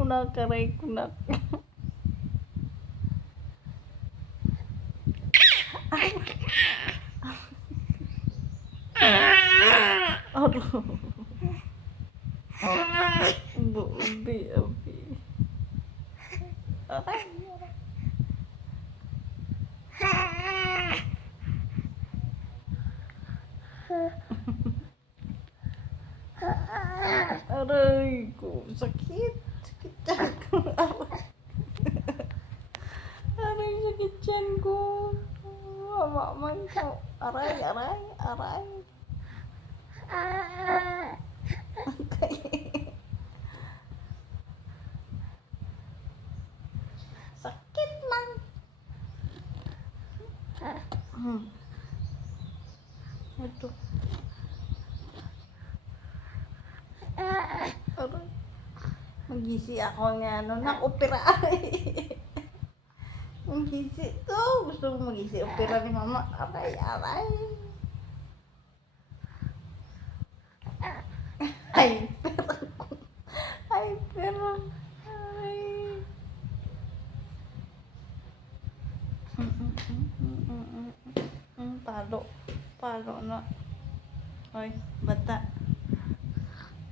kunak, aray, kunak. Aduh. Abi. Aray. Aray ko, sakit. Sakit tiyan ko. Aray, sakit tiyan ko. Mama man ko. Aray. Sakit man. Ito. Aray. Magisi ako nga nakopera. Magisi to. Gusto ko magisi opera ni mama. Aray. Ay, pero. Ay. Palo na. Ay, bata.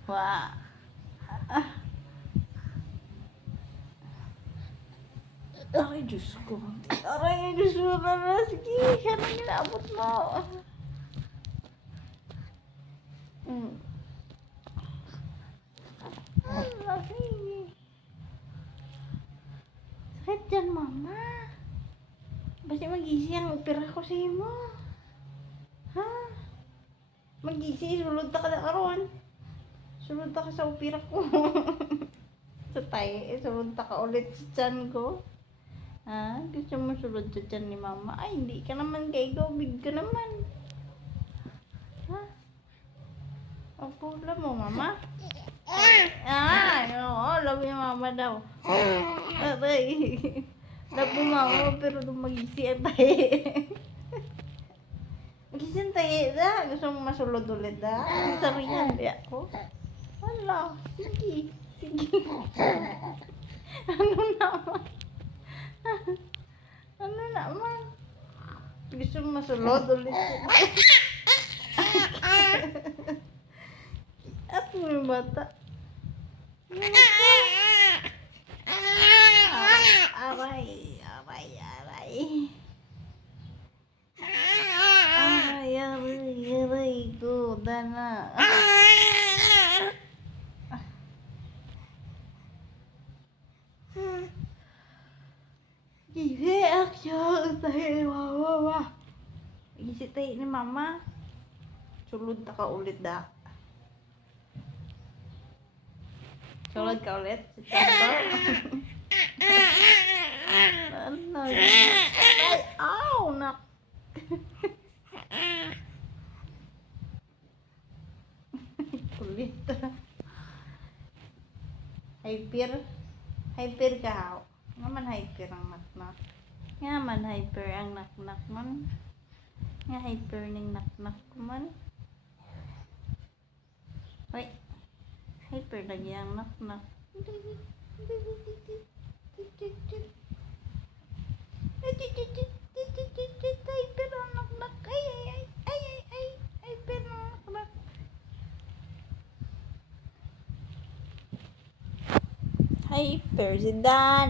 Wah. Aray, Diyos ko. Aray, Diyos ko na. Sige, yan ang inaabot mo. Laki. Sakit dyan, mama. Basta magisi ang opera ko sa mo. Ha? Magisi, sulod ka na karon. Sulod ka sa opera ko. Sa tayo, sulod ka ulit sa tiyan ko. Ha? Gusto mo sulod sa tiyan ni mama? Ay, hindi ka naman kaigo. Big ka naman. Ha? Opo, alam mo, mama? Oo, love yung mama daw. Aray. Love mo mama, pero nung magisi ang tayo. Magising tayo da. Gusto mo masulod ulit da? Sabi niya, hindi ako. Wala, sige. Ano naman? Gusto mo masulod ulit. At mo yung bata. Aray. Aray ko, dana. Gisi aksyon tayo, mama. Gisi tayo ni mama. Sulod ka ulit da. Sulod ka ulit. Ay, aw, nak. Kulit. Hyper ka haw. Ngaman hyper ang naknak. Ngaman hyper ang naknak man. Nga hyper ning naknak ko man. Hoy. Hyper lagi ang naknak. Hyper ang naknak. Ay. Hyper ang naknak. Hyper si Dan.